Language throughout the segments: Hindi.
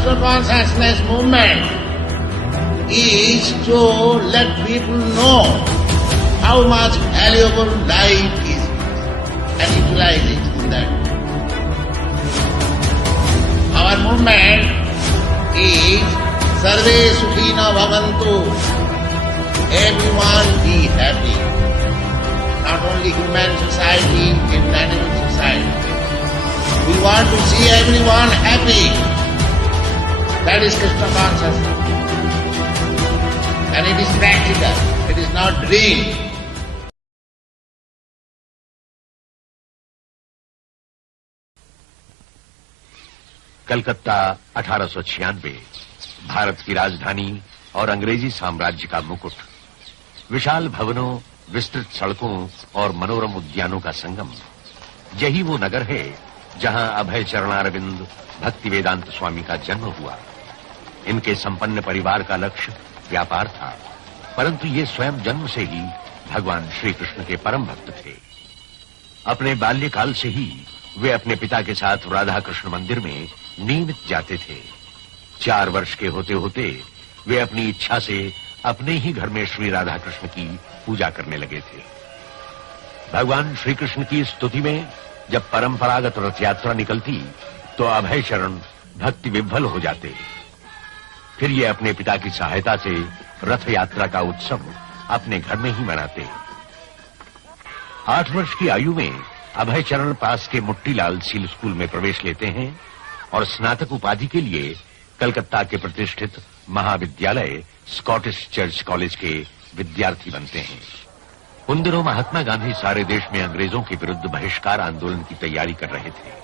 Krishna consciousness movement is to let people know how much valuable life is and utilize it in that. Our movement is Sarve Sukhina Bhavantu. Everyone be happy. Not only human society, in animal society. We want to see everyone happy. That is Krishna consciousness. And it is practical. It is not dream. Calcutta 1896 Bharat की राजधानी और अंग्रेजी साम्राज्य का मुकुट, विशाल भवनों, विस्तृत सड़कों और मनोरम उद्यानों का संगम। यही वो नगर है जहां अभय चरणारविंद भक्ति वेदांत स्वामी का जन्म हुआ। इनके संपन्न परिवार का लक्ष्य व्यापार था, परंतु ये स्वयं जन्म से ही भगवान श्री कृष्ण के परम भक्त थे। अपने बाल्यकाल से ही वे अपने पिता के साथ राधा कृष्ण मंदिर में नियमित जाते थे। 4 वर्ष के होते होते वे अपनी इच्छा से अपने ही घर में श्री राधा कृष्ण की पूजा करने लगे थे। भगवान श्री कृष्ण की स्तुति में जब परंपरागत रथ यात्रा निकलती तो अभय चरण भक्ति विभ्वल हो जाते। फिर ये अपने पिता की सहायता से रथ यात्रा का उत्सव अपने घर में ही मनाते। 8 वर्ष की आयु में अभय चरण पास के मुट्टीलाल सील स्कूल में प्रवेश लेते हैं और स्नातक उपाधि के लिए कलकत्ता के प्रतिष्ठित महाविद्यालय स्कॉटिश चर्च कॉलेज के विद्यार्थी बनते हैं। उन दिनों महात्मा गांधी सारे देश में अंग्रेजों के विरुद्ध बहिष्कार आंदोलन की तैयारी कर रहे थे।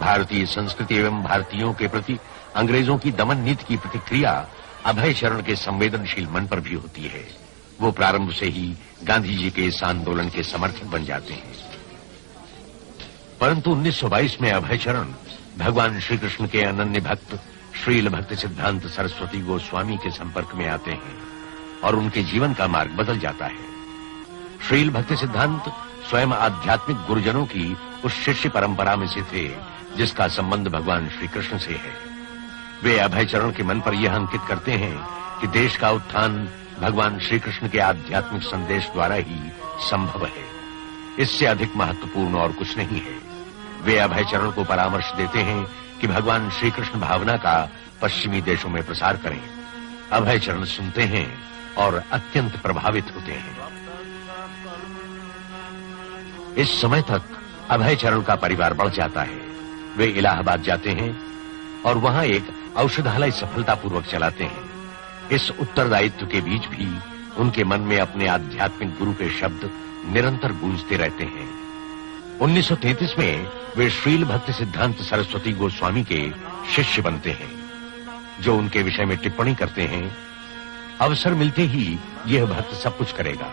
भारतीय संस्कृति एवं भारतीयों के प्रति अंग्रेजों की दमन नीति की प्रतिक्रिया अभय चरण के संवेदनशील मन पर भी होती है। वो प्रारंभ से ही गांधी जी के इस आंदोलन के समर्थक बन जाते हैं। परंतु 1922 में अभय चरण भगवान श्री कृष्ण के अनन्य भक्त श्रील भक्ति सिद्धांत सरस्वती गोस्वामी के संपर्क में आते हैं और उनके जीवन का मार्ग बदल जाता है। श्रील भक्ति सिद्धांत स्वयं आध्यात्मिक गुरुजनों की उस शिष्य परंपरा में से थे जिसका संबंध भगवान श्री कृष्ण से है। वे अभय चरण के मन पर यह अंकित करते हैं कि देश का उत्थान भगवान श्री कृष्ण के आध्यात्मिक संदेश द्वारा ही संभव है। इससे अधिक महत्वपूर्ण और कुछ नहीं है। वे अभय चरण को परामर्श देते हैं कि भगवान श्री कृष्ण भावना का पश्चिमी देशों में प्रसार करें। अभय चरण सुनते हैं और अत्यंत प्रभावित होते हैं। इस समय तक अभय चरण का परिवार बढ़ जाता है। वे इलाहाबाद जाते हैं और वहां एक औषधालय सफलतापूर्वक चलाते हैं। इस उत्तरदायित्व के बीच भी उनके मन में अपने आध्यात्मिक गुरु के शब्द निरंतर गूंजते रहते हैं। 1933 में वे श्रील भक्ति सिद्धांत सरस्वती गोस्वामी के शिष्य बनते हैं, जो उनके विषय में टिप्पणी करते हैं। अवसर मिलते ही यह भक्त सब कुछ करेगा।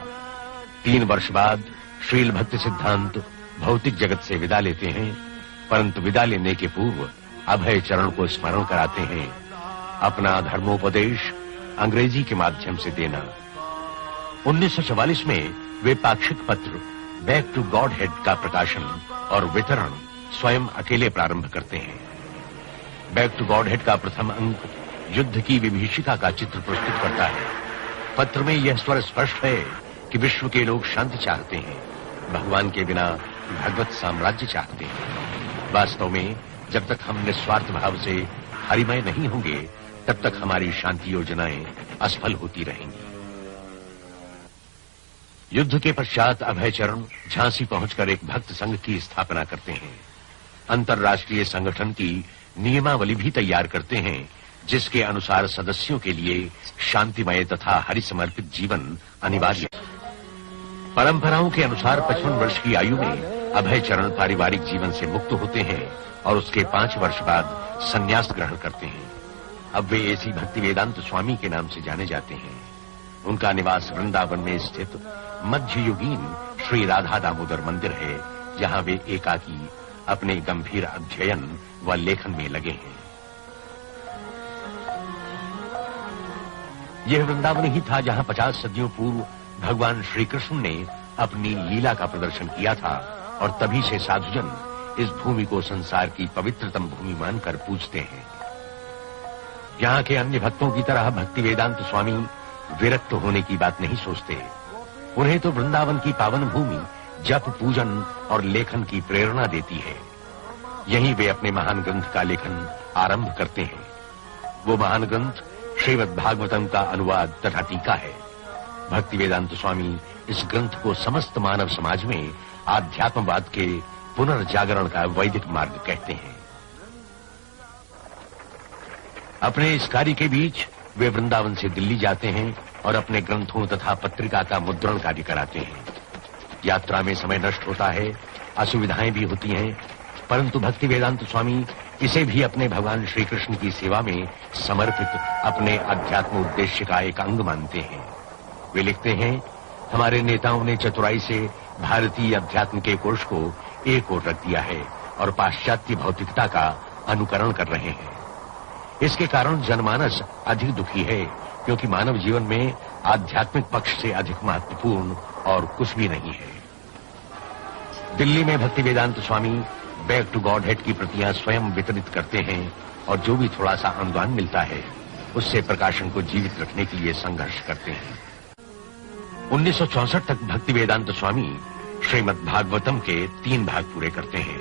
3 वर्ष बाद श्रील भक्ति सिद्धांत भौतिक जगत से विदा लेते हैं, परंतु विदा लेने के पूर्व अभय चरण को स्मरण कराते हैं अपना धर्मोपदेश अंग्रेजी के माध्यम से देना। 1944 में वे पाक्षिक पत्र बैक टू गॉड हेड का प्रकाशन और वितरण स्वयं अकेले प्रारंभ करते हैं। बैक टू गॉड हेड का प्रथम अंक युद्ध की विभीषिका का चित्र प्रस्तुत करता है। पत्र में यह स्वर स्पष्ट है कि विश्व के लोग शांति चाहते हैं, भगवान के बिना भगवत साम्राज्य चाहते हैं। वास्तव में जब तक हम निस्वार्थ भाव से हरिमय नहीं होंगे, तब तक हमारी शांति योजनाएं असफल होती रहेंगी। युद्ध के पश्चात अभय चरण झांसी पहुंचकर एक भक्त संघ की स्थापना करते हैं। अंतर्राष्ट्रीय संगठन की नियमावली भी तैयार करते हैं, जिसके अनुसार सदस्यों के लिए शांतिमय तथा हरि समर्पित जीवन अनिवार्य है। परंपराओं के अनुसार 55 वर्ष की आयु में अभय चरण पारिवारिक जीवन से मुक्त होते हैं और उसके 5 वर्ष बाद संन्यास ग्रहण करते हैं। अब वे ऐसी भक्ति वेदांत स्वामी के नाम से जाने जाते हैं। उनका निवास वृंदावन में स्थित मध्ययुगीन श्री राधा दामोदर मंदिर है, जहां वे एकाकी अपने गंभीर अध्ययन व लेखन में लगे हैं। यह वृंदावन ही था जहां 50 सदियों पूर्व भगवान श्री कृष्ण ने अपनी लीला का प्रदर्शन किया था, और तभी से साधुजन इस भूमि को संसार की पवित्रतम भूमि मानकर पूजते हैं। यहाँ के अन्य भक्तों की तरह भक्ति वेदांत स्वामी विरक्त होने की बात नहीं सोचते। उन्हें तो वृंदावन की पावन भूमि जप, पूजन और लेखन की प्रेरणा देती है। यहीं वे अपने महान ग्रंथ का लेखन आरंभ करते हैं। वो महान ग्रंथ श्रीमद् भागवतम का अनुवाद तथा टीका है। भक्ति वेदांत स्वामी इस ग्रंथ को समस्त मानव समाज में आध्यात्मवाद के पुनर्जागरण का वैदिक मार्ग कहते हैं। अपने इस कार्य के बीच वे वृंदावन से दिल्ली जाते हैं और अपने ग्रंथों तथा पत्रिका का मुद्रण कार्य कराते हैं। यात्रा में समय नष्ट होता है, असुविधाएं भी होती हैं, परंतु भक्ति वेदांत स्वामी इसे भी अपने भगवान श्री कृष्ण की सेवा में समर्पित अपने अध्यात्म उद्देश्य का एक अंग मानते हैं। वे लिखते हैं, हमारे नेताओं ने चतुराई से भारतीय अध्यात्म के कोश को एक ओर रख दिया है और पाश्चात्य भौतिकता का अनुकरण कर रहे हैं। इसके कारण जनमानस अधिक दुखी है, क्योंकि मानव जीवन में आध्यात्मिक पक्ष से अधिक महत्वपूर्ण और कुछ भी नहीं है। दिल्ली में भक्ति वेदांत स्वामी बैक टू गॉड हेड की प्रतियां स्वयं वितरित करते हैं और जो भी थोड़ा सा अनुदान मिलता है उससे प्रकाशन को जीवित रखने के लिए संघर्ष करते हैं। 1964 तक भक्ति वेदांत स्वामी श्रीमद् भागवतम के 3 भाग पूरे करते हैं।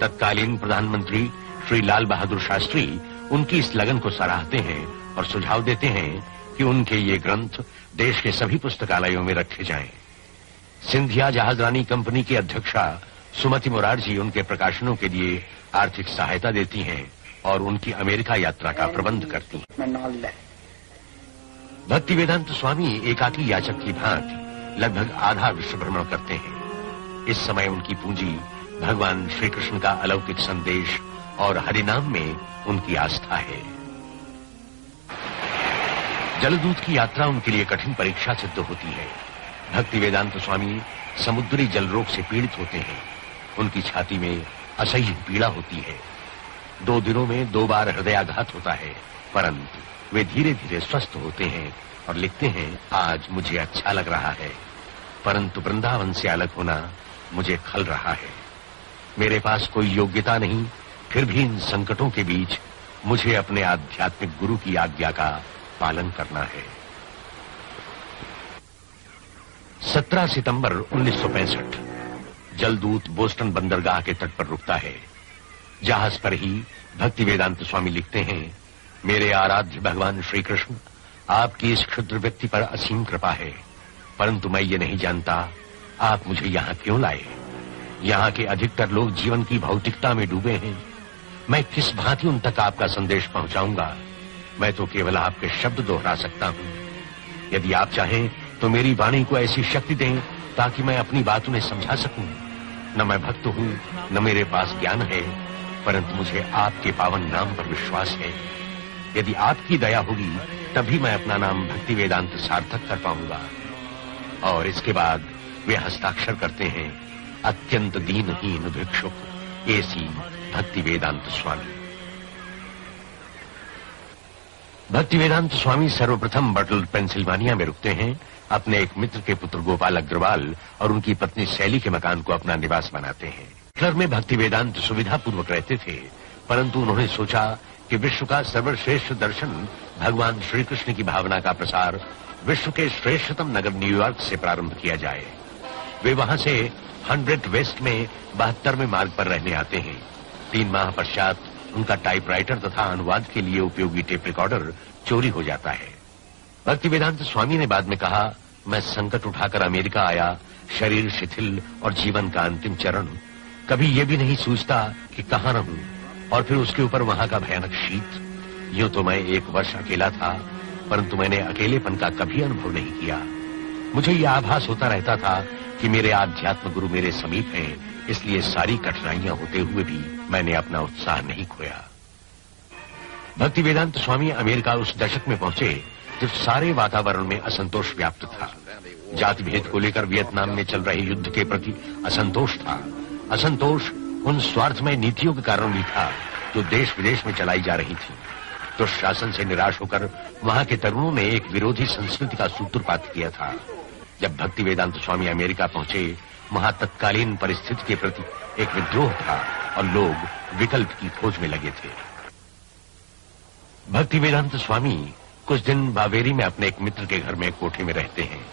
तत्कालीन प्रधानमंत्री श्री लाल बहादुर शास्त्री उनकी इस लगन को सराहते हैं और सुझाव देते हैं कि उनके ये ग्रंथ देश के सभी पुस्तकालयों में रखे जाएं। सिंधिया जहाजरानी कंपनी की अध्यक्षा सुमति मोरारजी उनके प्रकाशनों के लिए आर्थिक सहायता देती हैं और उनकी अमेरिका यात्रा का प्रबंध करती हैं। भक्ति वेदांत स्वामी एकाकी याचक की भांति लगभग आधा विश्व भ्रमण करते हैं। इस समय उनकी पूंजी भगवान श्री कृष्ण का अलौकिक संदेश और हरिनाम में उनकी आस्था है। जलदूत की यात्रा उनके लिए कठिन परीक्षा सिद्ध होती है। भक्ति वेदांत स्वामी समुद्री जल रोग से पीड़ित होते हैं। उनकी छाती में असह्य पीड़ा होती है। 2 दिनों में 2 बार हृदयाघात होता है, परंतु वे धीरे धीरे स्वस्थ होते हैं और लिखते हैं, आज मुझे अच्छा लग रहा है, परंतु वृंदावन से अलग होना मुझे खल रहा है। मेरे पास कोई योग्यता नहीं, फिर भी इन संकटों के बीच मुझे अपने आध्यात्मिक गुरु की आज्ञा का पालन करना है। 17 सितंबर 1965 जलदूत बोस्टन बंदरगाह के तट पर रुकता है। जहाज पर ही भक्ति वेदांत स्वामी लिखते हैं, मेरे आराध्य भगवान श्री कृष्ण, आपकी इस क्षुद्र व्यक्ति पर असीम कृपा है, परंतु मैं ये नहीं जानता आप मुझे यहाँ क्यों लाए। यहाँ के अधिकतर लोग जीवन की भौतिकता में डूबे हैं। मैं किस भांति उन तक आपका संदेश पहुंचाऊंगा। मैं तो केवल आपके शब्द दोहरा सकता हूँ। यदि आप चाहें तो मेरी वाणी को ऐसी शक्ति दें ताकि मैं अपनी बात उन्हें समझा सकूं। न मैं भक्त हूँ, न मेरे पास ज्ञान है, परंतु मुझे आपके पावन नाम पर विश्वास है। यदि आपकी दया होगी तभी मैं अपना नाम भक्ति वेदांत सार्थक कर पाऊंगा। और इसके बाद वे हस्ताक्षर करते हैं, अत्यंत दीनहीन भिक्षुक एसी भक्ति वेदांत स्वामी। भक्ति वेदांत स्वामी सर्वप्रथम बटल पेंसिल्वानिया में रुकते हैं। अपने एक मित्र के पुत्र गोपाल अग्रवाल और उनकी पत्नी शैली के मकान को अपना निवास बनाते हैं। घर में भक्ति वेदांत सुविधा पूर्वक रहते थे, परंतु उन्होंने सोचा कि विश्व का सर्वश्रेष्ठ दर्शन भगवान श्री कृष्ण की भावना का प्रसार विश्व के श्रेष्ठतम नगर न्यूयॉर्क से प्रारंभ किया जाए। वे वहां से 100 वेस्ट में 72वें मार्ग पर रहने आते हैं। 3 माह पश्चात उनका टाइपराइटर तथा अनुवाद के लिए उपयोगी टेप रिकॉर्डर चोरी हो जाता है। भक्ति वेदांत स्वामी ने बाद में कहा, मैं संकट उठाकर अमेरिका आया, शरीर शिथिल और जीवन का अंतिम चरण, कभी ये भी नहीं सोचता कि कहाँ रहूं, और फिर उसके ऊपर वहां का भयानक शीत। यूं तो मैं 1 वर्ष अकेला था, परंतु मैंने अकेलेपन का कभी अनुभव नहीं किया। मुझे यह आभास होता रहता था कि मेरे आध्यात्म गुरु मेरे समीप हैं, इसलिए सारी कठिनाइयां होते हुए भी मैंने अपना उत्साह नहीं खोया। भक्ति वेदांत स्वामी अमेरिका उस दशक में पहुंचे जब सारे वातावरण में असंतोष व्याप्त था। जाति भेद को लेकर वियतनाम में चल रहे युद्ध के प्रति असंतोष था। असंतोष उन स्वार्थमय नीतियों के कारण भी था जो देश विदेश में चलाई जा रही थी। तो शासन से निराश होकर वहां के तरुणों ने एक विरोधी संस्कृति का सूत्रपात किया था। जब भक्ति वेदांत स्वामी अमेरिका पहुंचे, वहां तत्कालीन परिस्थिति के प्रति एक विद्रोह था और लोग विकल्प की खोज में लगे थे। भक्तिवेदांत स्वामी कुछ दिन बावेरी में अपने एक मित्र के घर में एक कोठे में रहते हैं।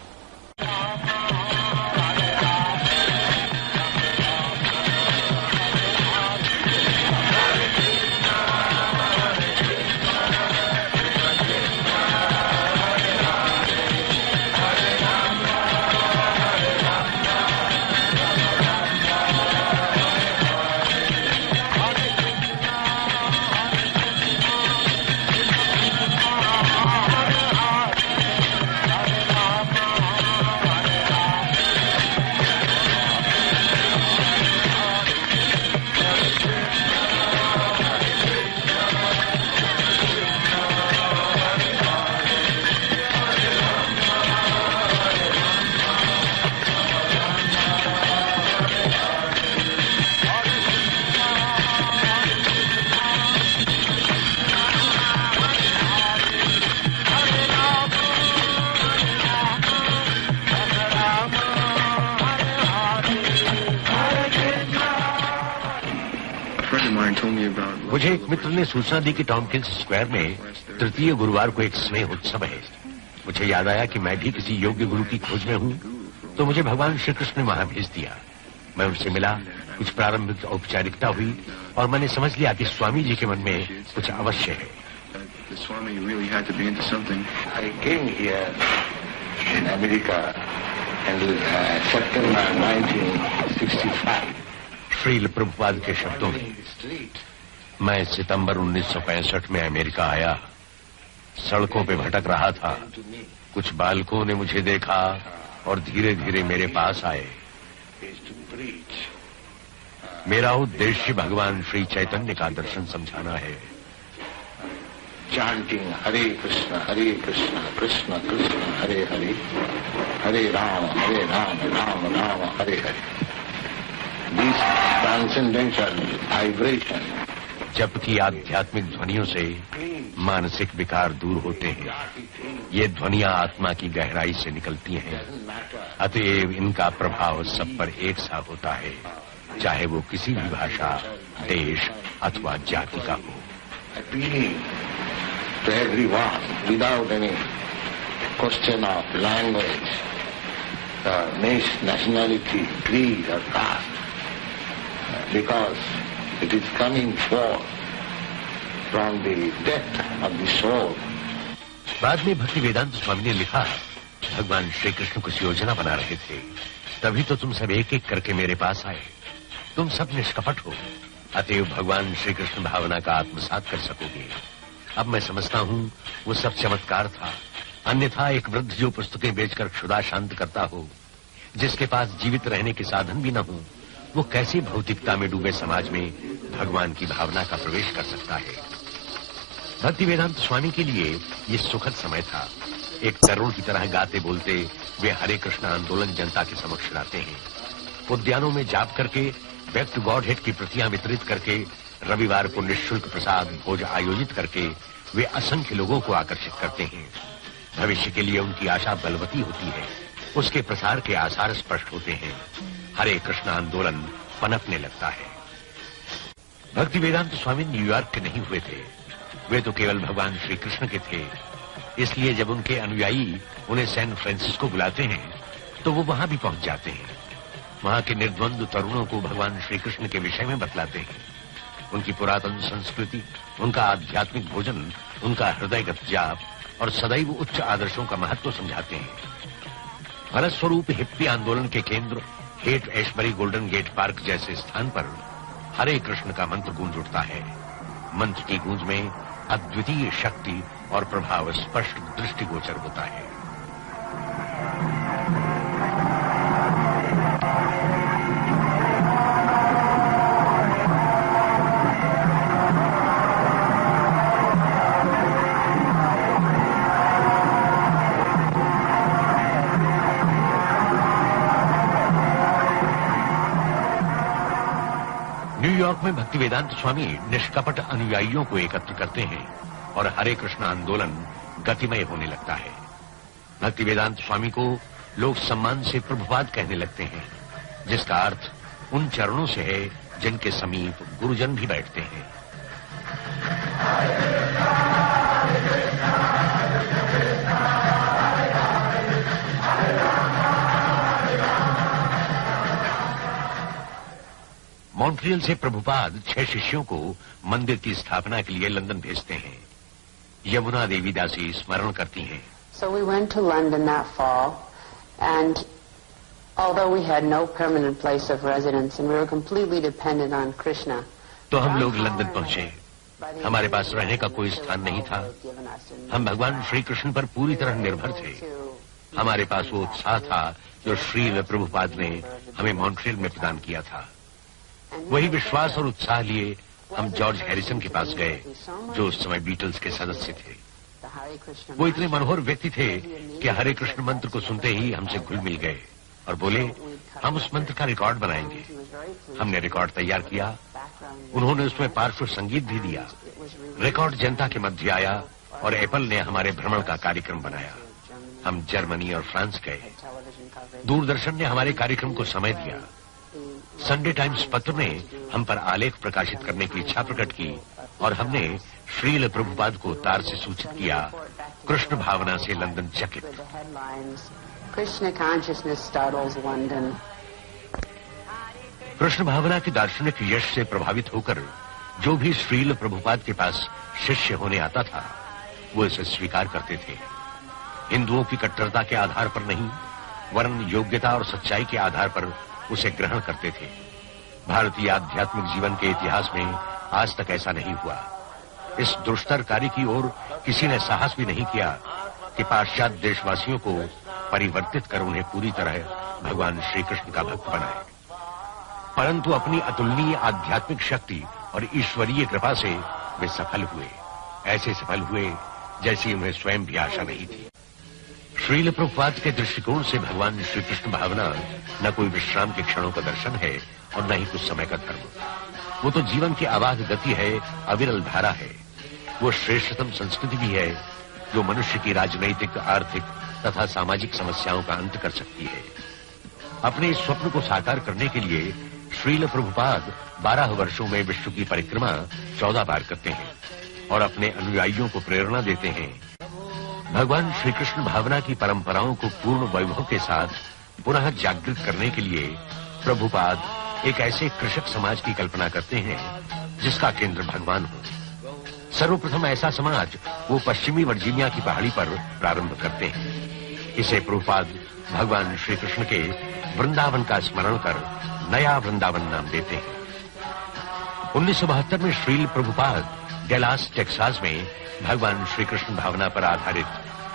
मुझे एक मित्र ने सूचना दी कि टॉमकिंस स्क्वायर में तृतीय गुरुवार को एक स्नेह उत्सव है। मुझे याद आया कि मैं भी किसी योग्य गुरु की खोज में हूँ, तो मुझे भगवान श्री कृष्ण ने वहां भेज दिया। मैं उनसे मिला, कुछ प्रारंभिक औपचारिकता हुई और मैंने समझ लिया कि स्वामी जी के मन में कुछ अवश्य है। I came here in America in September 1965. Srila Prabhupada के शब्दों में, मैं सितंबर 1965 में अमेरिका आया। सड़कों पे भटक रहा था। कुछ बालकों ने मुझे देखा और धीरे धीरे मेरे पास आए। मेरा उद्देश्य भगवान श्री चैतन्य का दर्शन समझाना है। Chanting Hare Krishna, Krishna Krishna, Hare Hare, Hare Rama, Rama Rama, Hare Hare. This transcendental vibration. जबकि आध्यात्मिक ध्वनियों से मानसिक विकार दूर होते हैं। ये ध्वनियां आत्मा की गहराई से निकलती हैं, अतएव इनका प्रभाव सब पर एक सा होता है, चाहे वो किसी भी भाषा, देश अथवा जाति का हो। Appealing to everyone without any question of language, nationality, creed or caste, because it is coming forth from the depth of the soul. बाद में भक्ति वेदांत स्वामी ने लिखा, भगवान श्री कृष्ण कुछ योजना बना रहे थे, तभी तो तुम सब एक एक करके मेरे पास आए। तुम सब निष्कपट हो, अतएव भगवान श्री कृष्ण भावना का आत्मसात कर सकोगे। अब मैं समझता हूँ वो सब चमत्कार था, अन्यथा एक वृद्ध जो पुस्तकें बेचकर क्षुधा शांत करता हो, जिसके पास जीवित रहने के साधन भी न हो, वो कैसे भौतिकता में डूबे समाज में भगवान की भावना का प्रवेश कर सकता है। भक्ति वेदांत स्वामी के लिए ये सुखद समय था। एक तरुण की तरह गाते बोलते वे हरे कृष्ण आंदोलन जनता के समक्ष लाते हैं। उद्यानों में जाप करके, बैक टू गॉड हेड की प्रतियां वितरित करके, रविवार को निःशुल्क प्रसाद भोज आयोजित करके वे असंख्य लोगों को आकर्षित करते हैं। भविष्य के लिए उनकी आशा बलवती होती है, उसके प्रसार के आसार स्पष्ट होते हैं। हरे कृष्ण आंदोलन पनपने लगता है। भक्ति वेदांत स्वामी न्यूयॉर्क के नहीं हुए थे, वे तो केवल भगवान श्री कृष्ण के थे। इसलिए जब उनके अनुयायी उन्हें सैन फ्रांसिस्को बुलाते हैं तो वो वहां भी पहुंच जाते हैं। वहां के निर्द्वंद तरुणों को भगवान श्री कृष्ण के विषय में बतलाते हैं। उनकी पुरातन संस्कृति, उनका आध्यात्मिक भोजन, उनका हृदयगत जाप और सदैव उच्च आदर्शों का महत्व समझाते हैं। फलस्वरूप हिप्पी आंदोलन के केंद्र Haight Ashbury Golden Gate Park जैसे स्थान पर हरे कृष्ण का मंत्र गूंज उठता है। मंत्र की गूंज में अद्वितीय शक्ति और प्रभाव स्पष्ट दृष्टिगोचर होता है। न्यूयॉर्क में भक्ति वेदांत स्वामी निष्कपट अनुयायियों को एकत्र करते हैं और हरे कृष्ण आंदोलन गतिमय होने लगता है। भक्ति वेदांत स्वामी को लोग सम्मान से प्रभुपाद कहने लगते हैं, जिसका अर्थ उन चरणों से है जिनके समीप गुरुजन भी बैठते हैं। मॉन्ट्रियल से प्रभुपाद 6 शिष्यों को मंदिर की स्थापना के लिए लंदन भेजते हैं। यमुना देवी दासी स्मरण करती हैं। So we went to London that fall, and although we had no permanent place of residence and we were completely dependent on Krishna. तो हम लोग लंदन पहुंचे। हमारे पास रहने का कोई स्थान नहीं था। हम भगवान श्री कृष्ण पर पूरी तरह निर्भर थे। हमारे पास वो उत्साह था जो श्रील प्रभुपाद ने हमें मॉन्ट्रियल में प्रदान किया था। वही विश्वास और उत्साह लिए हम जॉर्ज हैरिसन के पास गए, जो उस समय बीटल्स के सदस्य थे। वो इतने मनोहर व्यक्ति थे कि हरे कृष्ण मंत्र को सुनते ही हमसे घुल मिल गए और बोले, हम उस मंत्र का रिकॉर्ड बनाएंगे। हमने रिकॉर्ड तैयार किया। उन्होंने उसमें पार्श्व संगीत भी दिया। रिकॉर्ड जनता के मध्य आया और एप्पल ने हमारे भ्रमण का कार्यक्रम बनाया। हम जर्मनी और फ्रांस गए। दूरदर्शन ने हमारे कार्यक्रम को समय दिया। संडे टाइम्स पत्र ने हम पर आलेख प्रकाशित करने की इच्छा प्रकट की और हमने श्रील प्रभुपाद को तार से सूचित किया, कृष्ण भावना से लंदन चकित। Krishna consciousness startles London. Krishna भावना के दार्शनिक यश से प्रभावित होकर जो भी श्रील प्रभुपाद के पास शिष्य होने आता था, वो इसे स्वीकार करते थे। हिंदुओं की कट्टरता के आधार पर नहीं, वरन योग्यता और सच्चाई के आधार पर उसे ग्रहण करते थे। भारतीय आध्यात्मिक जीवन के इतिहास में आज तक ऐसा नहीं हुआ। इस दुष्टर कार्य की ओर किसी ने साहस भी नहीं किया कि पाश्चात्य देशवासियों को परिवर्तित कर उन्हें पूरी तरह भगवान श्री कृष्ण का भक्त बनाए। परंतु अपनी अतुलनीय आध्यात्मिक शक्ति और ईश्वरीय कृपा से वे सफल हुए। ऐसे सफल हुए जैसी उन्हें स्वयं भी आशा नहीं थी। श्रील प्रभुपाद के दृष्टिकोण से भगवान श्री कृष्ण भावना न कोई विश्राम के क्षणों का दर्शन है और न ही कुछ समय का धर्म। वो तो जीवन की अबाध गति है, अविरल धारा है। वो श्रेष्ठतम संस्कृति भी है जो मनुष्य की राजनैतिक, आर्थिक तथा सामाजिक समस्याओं का अंत कर सकती है। अपने इस स्वप्न को साकार करने के लिए श्रील प्रभुपाद 12 वर्षों में विश्व की परिक्रमा 14 बार करते हैं और अपने अनुयायियों को प्रेरणा देते हैं। भगवान श्री कृष्ण भावना की परंपराओं को पूर्ण वैभव के साथ पुनः जागृत करने के लिए प्रभुपाद एक ऐसे कृषक समाज की कल्पना करते हैं जिसका केंद्र भगवान हो। सर्वप्रथम ऐसा समाज वो पश्चिमी वर्जीनिया की पहाड़ी पर प्रारंभ करते हैं। इसे प्रभुपाद भगवान श्री कृष्ण के वृंदावन का स्मरण कर नया वृंदावन नाम देते हैं। 1972 में श्रील प्रभुपाद डेलास, टेक्सास में भगवान श्री कृष्ण भावना पर आधारित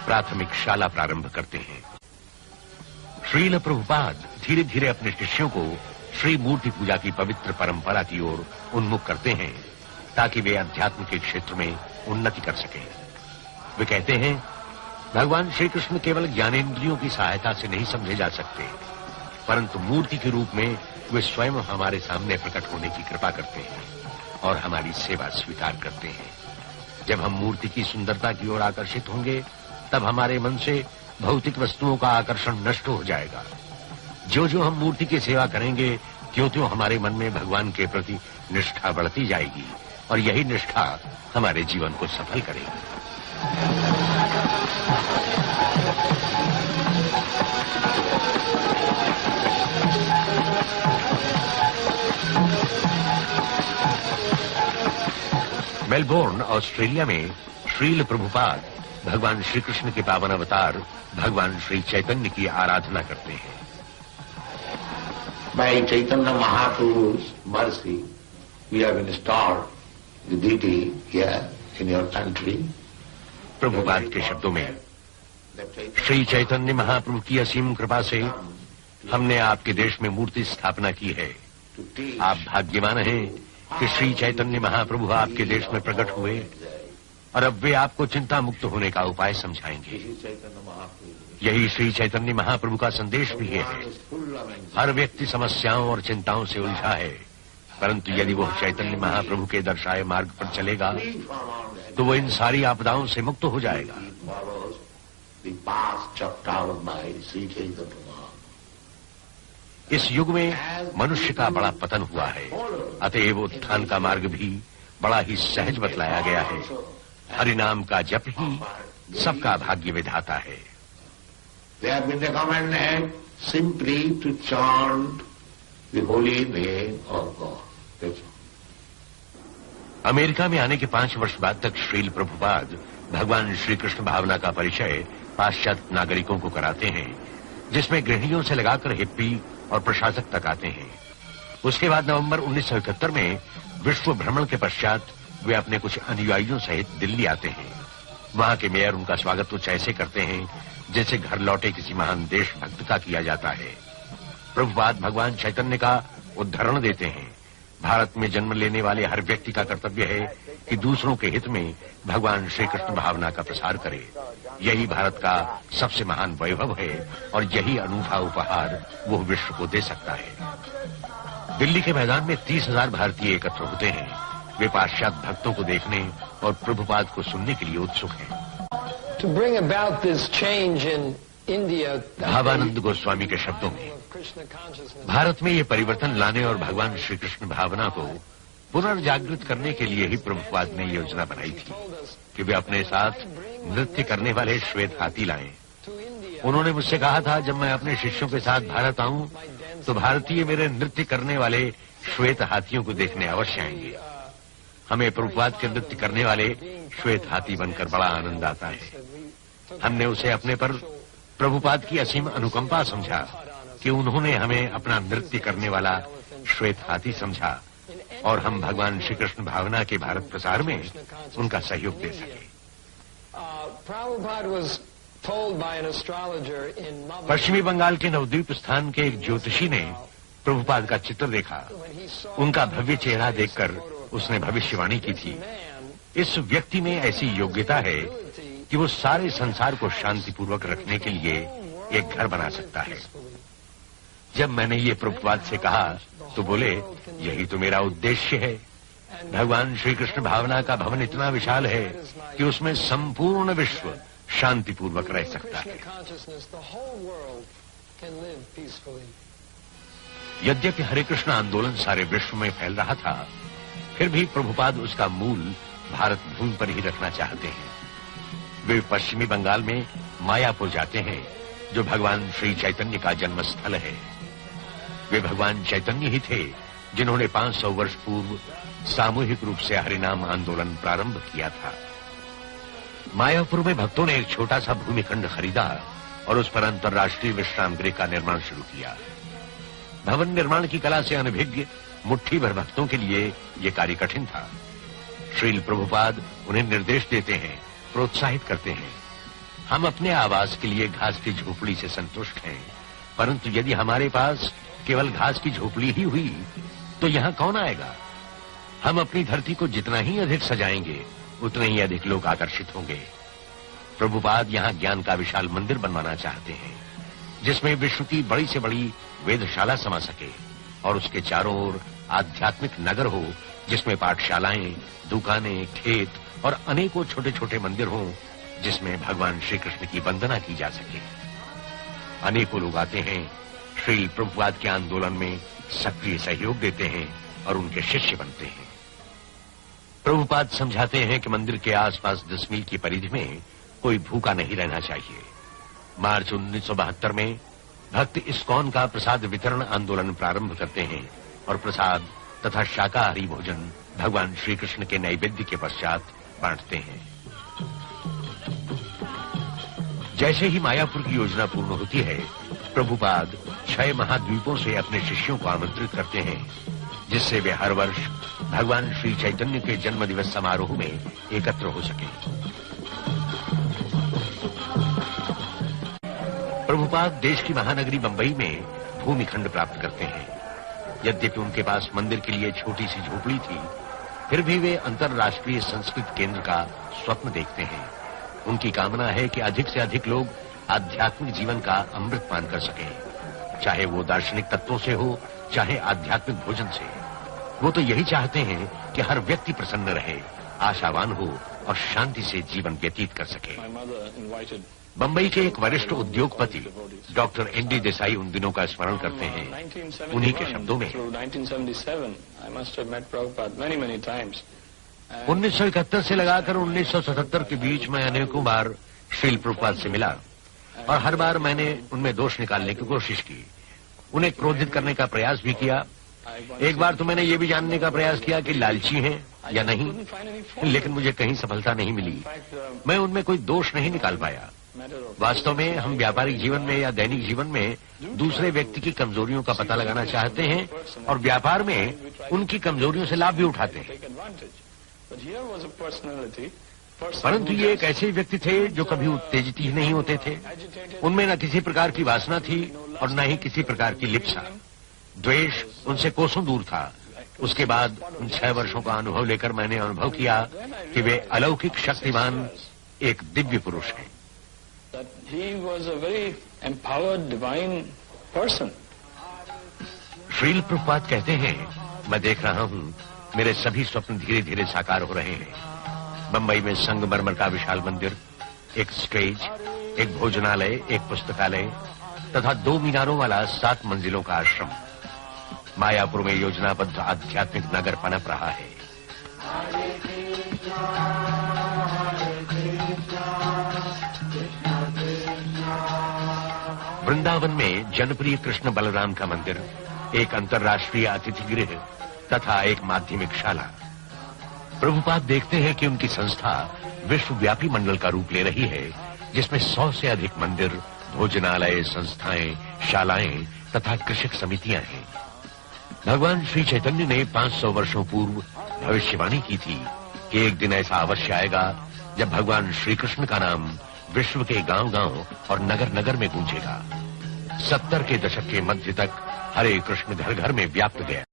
प्राथमिक शाला प्रारंभ करते हैं। श्रील प्रभुपाद धीरे धीरे अपने शिष्यों को श्री मूर्ति पूजा की पवित्र परंपरा की ओर उन्मुख करते हैं ताकि वे अध्यात्म के क्षेत्र में उन्नति कर सकें। वे कहते हैं, भगवान श्री कृष्ण केवल ज्ञानेंद्रियों की सहायता से नहीं समझे जा सकते, परंतु मूर्ति के रूप में वे स्वयं हमारे सामने प्रकट होने की कृपा करते हैं और हमारी सेवा स्वीकार करते हैं। जब हम मूर्ति की सुंदरता की ओर आकर्षित होंगे, तब हमारे मन से भौतिक वस्तुओं का आकर्षण नष्ट हो जाएगा। जो जो हम मूर्ति की सेवा करेंगे, त्यों-त्यों हमारे मन में भगवान के प्रति निष्ठा बढ़ती जाएगी और यही निष्ठा हमारे जीवन को सफल करेगी। मेलबोर्न, ऑस्ट्रेलिया में श्रील प्रभुपाद भगवान श्री कृष्ण के पावन अवतार भगवान श्री चैतन्य की आराधना करते हैं। By Chaitanya Mahaprabhu's mercy, we have installed the deity here in your country. Prabhupada के शब्दों में, श्री चैतन्य महाप्रभु की असीम कृपा से हमने आपके देश में मूर्ति स्थापना की है। आप भाग्यवान हैं कि श्री चैतन्य महाप्रभु आपके देश में प्रकट हुए और अब वे आपको चिंता मुक्त होने का उपाय समझाएंगे। यही श्री चैतन्य महाप्रभु का संदेश भी है। हर व्यक्ति समस्याओं और चिंताओं से उलझा है, परंतु यदि वह चैतन्य महाप्रभु के दर्शाए मार्ग पर चलेगा तो वो इन सारी आपदाओं से मुक्त हो जाएगा। इस युग में मनुष्य का बड़ा पतन हुआ है, अतएव उत्थान का मार्ग भी बड़ा ही सहज बतलाया गया है। हरिनाम का जप ही सबका भाग्य विधाता है। They have been recommended simply to chant the holy name of God. That's all. America में आने के 5 वर्ष बाद तक श्रील प्रभुपाद भगवान श्री कृष्ण भावना का परिचय पाश्चात्य नागरिकों को कराते हैं, जिसमें गृहिणियों से लगाकर हिप्पी और प्रशासक तक आते हैं। उसके बाद नवंबर 1971 में विश्व भ्रमण के पश्चात वे अपने कुछ अनुयायियों सहित दिल्ली आते हैं। वहां के मेयर उनका स्वागत कुछ ऐसे करते हैं जैसे घर लौटे किसी महान देशभक्त का किया जाता है। प्रभुपाद भगवान चैतन्य का उदाहरण देते हैं। भारत में जन्म लेने वाले हर व्यक्ति का कर्तव्य है कि दूसरों के हित में भगवान श्री कृष्ण भावना का प्रसार करे। यही भारत का सबसे महान वैभव है और यही अनूठा उपहार वो विश्व को दे सकता है। दिल्ली के मैदान में 30,000 भारतीय एकत्र होते हैं। वे पाश्चात्य भक्तों को देखने और प्रभुपाद को सुनने के लिए उत्सुक हैं। To bring about this change in India, Bhavanand Goswami के शब्दों में, भारत में ये परिवर्तन लाने और भगवान श्री कृष्ण भावना को पुनर्जागृत करने के लिए ही प्रभुपाद ने योजना बनाई थी कि वे अपने साथ नृत्य करने वाले श्वेत हाथी लाएं। उन्होंने मुझसे कहा था, जब मैं अपने शिष्यों के साथ भारत आऊं तो भारतीय मेरे नृत्य करने वाले श्वेत हाथियों को देखने अवश्य आएंगे। हमें प्रभुपाद के नृत्य करने वाले श्वेत हाथी बनकर बड़ा आनंद आता है। हमने उसे अपने पर प्रभुपाद की असीम अनुकंपा समझा कि उन्होंने हमें अपना नृत्य करने वाला श्वेत हाथी समझा और हम भगवान श्री कृष्ण भावना के भारत प्रसार में उनका सहयोग दे सके। पश्चिमी बंगाल के नवद्वीप स्थान के एक ज्योतिषी ने प्रभुपाद का चित्र देखा। उनका भव्य चेहरा देखकर उसने भविष्यवाणी की थी, इस व्यक्ति में ऐसी योग्यता है कि वो सारे संसार को शांतिपूर्वक रखने के लिए एक घर बना सकता है। जब मैंने ये प्रभुपाद से कहा तो बोले, यही तो मेरा उद्देश्य है। भगवान श्री कृष्ण भावना का भवन इतना विशाल है कि उसमें संपूर्ण विश्व शांतिपूर्वक रह सकता है। यद्यपि हरे कृष्ण आंदोलन सारे विश्व में फैल रहा था, फिर भी प्रभुपाद उसका मूल भारत भूमि पर ही रखना चाहते हैं। वे पश्चिमी बंगाल में मायापुर जाते हैं, जो भगवान श्री चैतन्य का जन्म स्थल है। वे भगवान चैतन्य ही थे जिन्होंने 500 वर्ष पूर्व सामूहिक रूप से हरिनाम आंदोलन प्रारंभ किया था। मायापुर में भक्तों ने एक छोटा सा भूमिखंड खरीदा और उस पर अंतर्राष्ट्रीय विश्राम गृह का निर्माण शुरू किया। भवन निर्माण की कला से अनभिज्ञ मुट्ठी भर भक्तों के लिए यह कार्य कठिन था। श्रील प्रभुपाद उन्हें निर्देश देते हैं, प्रोत्साहित करते हैं। हम अपने आवास के लिए घास की झोपड़ी से संतुष्ट हैं, परंतु यदि हमारे पास केवल घास की झोपड़ी ही हुई तो यहां कौन आएगा? हम अपनी धरती को जितना ही अधिक सजाएंगे उतने ही अधिक लोग आकर्षित होंगे। प्रभुपाद यहां ज्ञान का विशाल मंदिर बनवाना चाहते हैं, जिसमें विश्व की बड़ी से बड़ी वेधशाला समा सके और उसके चारों ओर आध्यात्मिक नगर हो, जिसमें पाठशालाएं, दुकानें, खेत और अनेकों छोटे छोटे मंदिर हों, जिसमें भगवान श्री कृष्ण की वंदना की जा सके। अनेकों लोग आते हैं, श्री प्रभुपाद के आंदोलन में सक्रिय सहयोग देते हैं और उनके शिष्य बनते हैं। प्रभुपाद समझाते हैं कि मंदिर के आसपास 10 मील की परिधि में कोई भूखा नहीं रहना चाहिए। मार्च 1972 में भक्त इस्कॉन का प्रसाद वितरण आंदोलन प्रारंभ करते हैं और प्रसाद तथा शाकाहारी भोजन भगवान श्री कृष्ण के नैवेद्य के पश्चात बांटते हैं। जैसे ही मायापुर की योजना पूर्ण होती है, प्रभुपाद 6 महाद्वीपों से अपने शिष्यों को आमंत्रित करते हैं, जिससे वे हर वर्ष भगवान श्री चैतन्य के जन्म दिवस समारोह में एकत्र हो सके। प्रभुपाद देश की महानगरी बंबई में भूमिखंड प्राप्त करते हैं। यद्यपि उनके पास मंदिर के लिए छोटी सी झोपड़ी थी, फिर भी वे अंतर्राष्ट्रीय संस्कृत केंद्र का स्वप्न देखते हैं। उनकी कामना है कि अधिक से अधिक लोग आध्यात्मिक जीवन का अमृत पान कर सकें, चाहे वो दार्शनिक तत्वों से हो, चाहे आध्यात्मिक भोजन से। वो तो यही चाहते हैं कि हर व्यक्ति प्रसन्न रहे, आशावान हो और शांति से जीवन व्यतीत कर सके। बंबई के एक वरिष्ठ उद्योगपति डॉक्टर एनडी देसाई उन दिनों का स्मरण करते हैं। उन्हीं के शब्दों में, 1971 से लगाकर 1977 के बीच में अनेकों बार श्रील प्रभुपाद से मिला और हर बार मैंने उनमें दोष निकालने की कोशिश की, उन्हें क्रोधित करने का प्रयास भी किया, एक बार तो मैंने ये भी जानने का प्रयास किया कि लालची हैं या नहीं, लेकिन मुझे कहीं सफलता नहीं मिली। मैं उनमें कोई दोष नहीं निकाल पाया। वास्तव में हम व्यापारिक जीवन में या दैनिक जीवन में दूसरे व्यक्ति की कमजोरियों का पता लगाना चाहते हैं और व्यापार में उनकी कमजोरियों से लाभ भी उठाते हैं। परंतु ये एक ऐसे व्यक्ति थे जो कभी उत्तेजित ही नहीं होते थे। उनमें न किसी प्रकार की वासना थी और न ही किसी प्रकार की लिप्सा। द्वेष उनसे कोसों दूर था। उसके बाद उन 6 वर्षों का अनुभव लेकर मैंने अनुभव किया कि वे अलौकिक शक्तिमान एक दिव्य पुरुष हैं। श्रील प्रभुपाद कहते हैं, मैं देख रहा हूं मेरे सभी स्वप्न धीरे धीरे साकार हो रहे हैं। बंबई में संगमरमर का विशाल मंदिर, एक स्टेज, एक भोजनालय, एक पुस्तकालय तथा 2 मीनारों वाला 7 मंजिलों का आश्रम। मायापुर में योजनाबद्ध आध्यात्मिक नगर पनप रहा है। वृंदावन में जनप्रिय कृष्ण बलराम का मंदिर, एक अंतर्राष्ट्रीय अतिथि गृह तथा एक माध्यमिक शाला। प्रभुपाद देखते हैं कि उनकी संस्था विश्वव्यापी मंडल का रूप ले रही है, जिसमें 100 से अधिक मंदिर, भोजनालय, संस्थाएं, शालाएं तथा कृषक समितियां हैं। भगवान श्री चैतन्य ने 500 वर्षों पूर्व भविष्यवाणी की थी कि एक दिन ऐसा अवश्य आएगा जब भगवान श्री कृष्ण का नाम विश्व के गांव-गांव और नगर-नगर में गूंजेगा। 70 के दशक के मध्य तक हरे कृष्ण घर घर में व्याप्त गया।